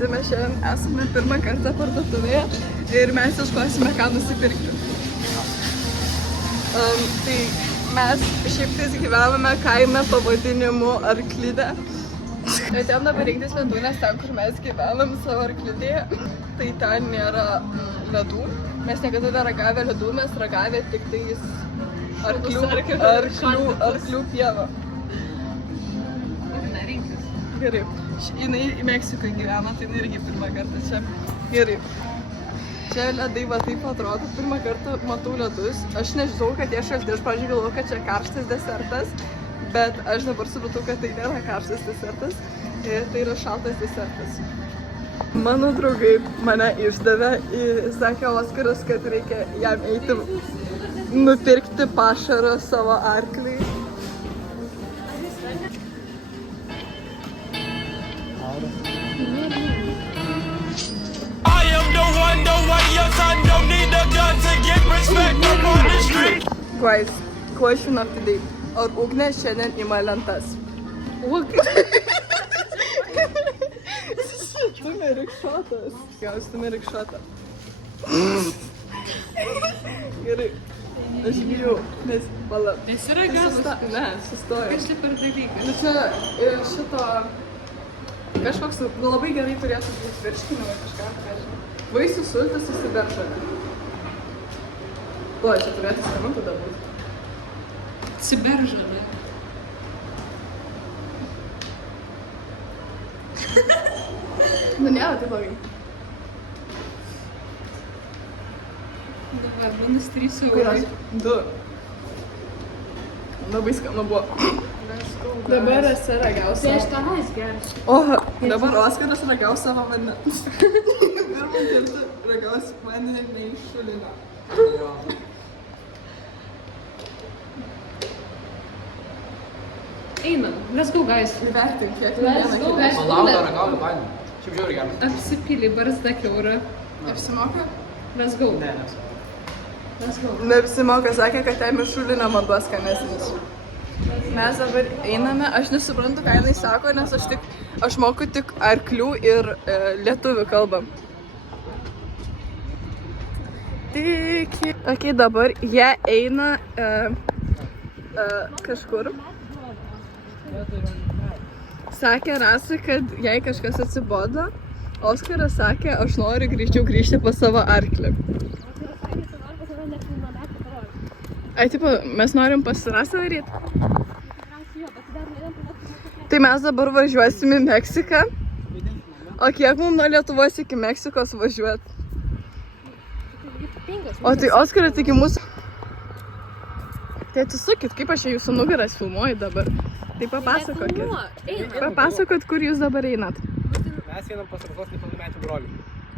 visi mes šiandien esame pirmą kartą parduotuvėje ir mes ieškosime, ką nusipirkti. Tai mes šiaip tais gyvename kaime pavadinimu Arklidė. Atėjom dabar rinktis ledų, nes ten, kur mes gyvenam savo Arklidėje, tai ten nėra ledų. Mes niekada neragavę ledų, mes ragavę tik tais arklių pievą. Gerai. Jinai į Meksiką gyvena, tai jinai irgi pirmą kartą čia. Gerai. Čia ledai va taip atrodo, pirmą kartą matau ledus. Aš nežinau, kad jie šalti, aš pavyzdžiui galvoju, kad čia karštas desertas, bet aš dabar supratau, kad tai nėra karštas desertas, tai yra šaltas desertas. Mano draugai mane išdavė, sakė Oskaras, kad reikia jam eiti nupirkti pašarą savo arkliui. Guys, question of the day. Ar Ugnė šiandien ima lentas? Ugnė? Tu merikšotas. Gal tu merikšotas. Gerai. Aš bijau, nes pala. Jis yra gastas. Ne, sustoju. Kas čia per dalykas? Nu čia šito... Kažkoks labai gerai turėtų būti virškinimai kažką, nežinau. Vaisių sultis susiberžalė. O, čia turėtų skanu tada būti. Ciberžalė. Nu ne, tai blogai. Dabar -3 eurai. 2. Labai skanu buvo. Dabar esi ragaus. Tai aš tenais gersiu. O, dabar Oskaras ragaus savo vandens. Pirmą kartą ragaus vandenį iš šulinio. Einam, let's go guys. Įvertink, kiek Let's go guys. Palauda, ragauju vandenį. Šiaip žiauriai geras. Apsipylė barzda kiaura. Apsimoka? Let's go. Ne. Let's go. Neapsimoka, sakė, kad ten iš šulinio vanduo skanesnis. Mes dabar einame, aš nesuprantu, ką jinai sako, nes aš moku tik arklių ir lietuvių kalbą. Ok, dabar jie eina kažkur. Sakė Rasa, kad jai kažkas atsibodo. Oskaras sakė, aš noriu greičiau grįžti pas savo arklį. Ai, tipo, mes norim pas Rasą daryti? Tai mes dabar važiuosim į Meksiką. O kiek mums nuo Lietuvos iki Meksikos važiuoti? O tai Oskaras iki mūsų... Tai atsisukit, kaip aš jūsų nugaras filmuoju dabar. Tai papasakokit. Papasakot, kur jūs dabar einat. Mes einam pas Rasos nepilnamečių brolių.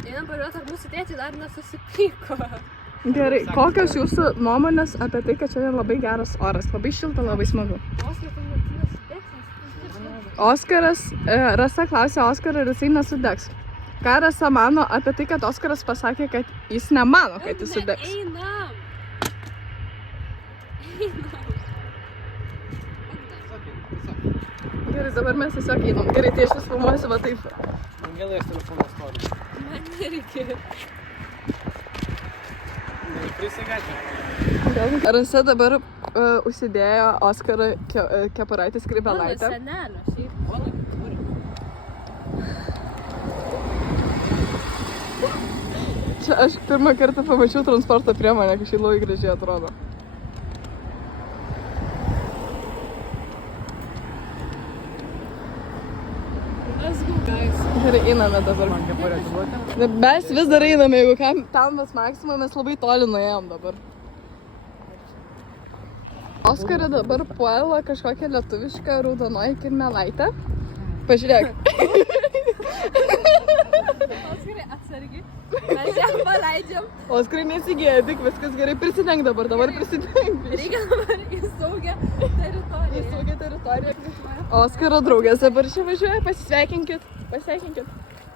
Einam pažiūrėti, ar mūsų tėčiai dar nesusipyko. Gerai, kokios jūsų nuomonės apie tai, kad šiandien labai geras oras? Labai šilta, labai smagu. Oskaras, Rasa klausė Oskarą ir jisai nesudegs. Ką Rasa mano apie tai, kad Oskaras pasakė, kad jis nemano, kad jis sudegs? Einam! Gerai, dabar mes tiesiog einam. Gerai, tai aš vis filmuosiu va taip. Angelai, aš telefoną stoviu. Man nereikia. Prisigačiu. Rasa dabar užsidėjo Oskarą kepuraitį skrybelaitę. Mano senelio, šiaip. Čia aš pirmą kartą pamačiau transporto priemonę, kažkaip labai gražiai atrodo. Let's go, guys. Gerai, einame dabar. Mes vis dar einame, jeigu ten mes maksimum, mes labai toli nuėjom dabar. Oskarą dabar puola kažkokią lietuvišką raudonoji kirmėlaitę. Pažiūrėk. Oskarai, atsargiai. Mes ją paleidžiam. Oskarai nesigėdik, viskas gerai, prisidenk dabar prisidenk. Reikia dabar į saugią teritoriją. Į saugią teritoriją. Oskaro draugės dabar čia važiuoja, pasisveikinkit.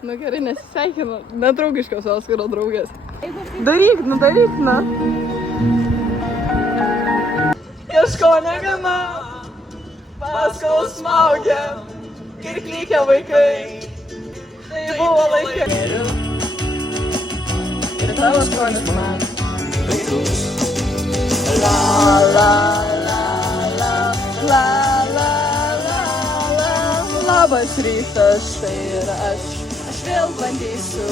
Nu gerai, nesisveikinu, nedraugiškos Oskaro draugės. Daryk, na. Kažko negana, paskol smaugia, ir klykia vaikai. Tai buvo laikas. Tavo skonis man. La la la la la la la la. Labas rytas, tai yra aš vėl bandysiu